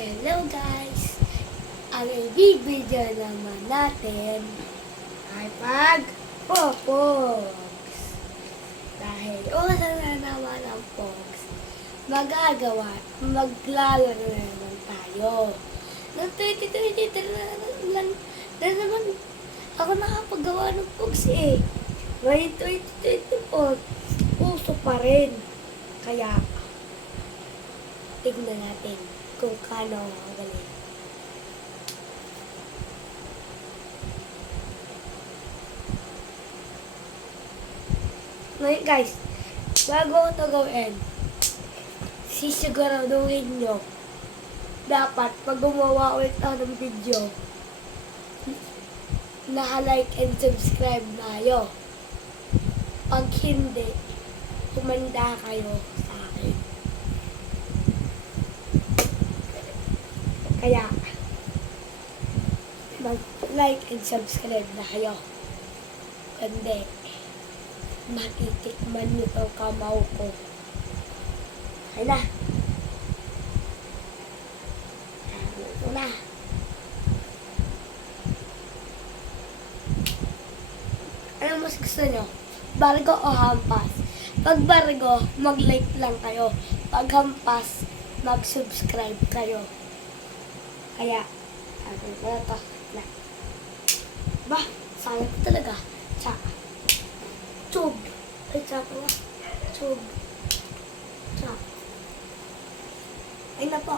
Hello guys! Ang i-video naman natin ay pag-pogs. Dahil usan na naman ang pogs, maglalaro na naman tayo. Noong 2023 lang naman ako nakapagawa ng pogs eh. Ngayon 2024, puso pa rin. Kaya, tignan natin kung kano ang galing. Ngayon guys, bago ko ito gawin, sisiguraduhin nyo, dapat pag gumawa ulit ako ng video, naka-like and subscribe na kayo. Pag hindi, kumanda kayo sa akin. Kaya, mag-like and subscribe na kayo. Kundi, matitikman nyo itong kamaw ko. Okay na. Ito na. Ano mas gusto nyo? Bargo o hampas? Pag bargo, mag-like lang kayo. Pag hampas, mag-subscribe kayo. Kaya, ano na ito? Bah, sayang ko talaga. Tsaka. Chug. Ay, tsaka ba? Chug. Tsaka. Ay na po.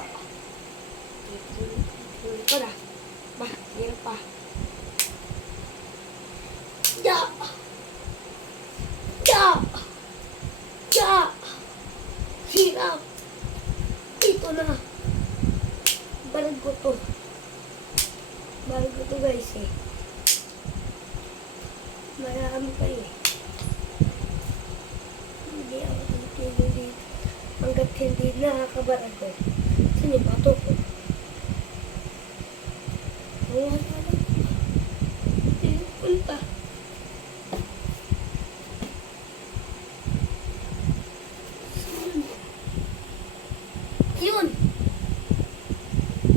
Tuloy ko na. Bah, hirap pa. Ya! Ya! Ya! Hirap! Ito na. Balag ko to. Balag ko to guys eh. Marami pa eh. Hindi ako titigil dito. Hanggat hindi nakakabarag ko. Saan yung bato ko? Wala na lang. Hindi punta. Yun!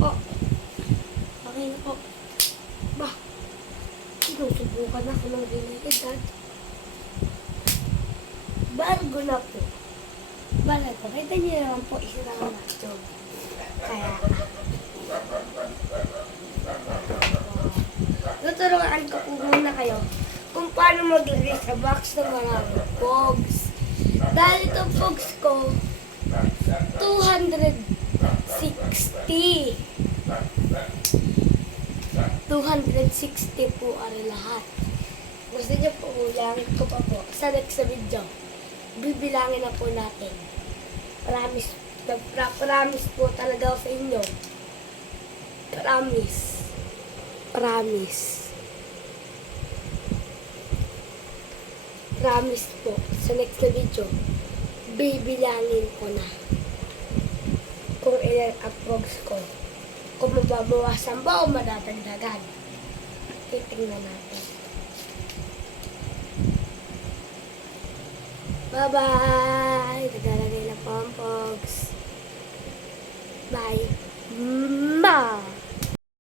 Oh. Okay na po. Bah. Sinusubukan ako ng edad. Bargo na po. Bargo. Kita niyo naman po isa lang ang matog. Kaya. Tuturuan ko po muna kayo kung paano maglagay sa box ng mga pogs. Dahil itong pogs ko, 260 po ari lahat. Gusto niyo po ulangin ko pa po sa next video. Bibilangin na po natin. Promise po talaga ako sa inyo. Promise po sa next na video. Bibilangin ko na kung ilan ang pogs ko. Kung mababawasan ba o madadagdagan. Titingnan natin. Bye-bye! Naglalagay na po ang pogs. Bye! Ma!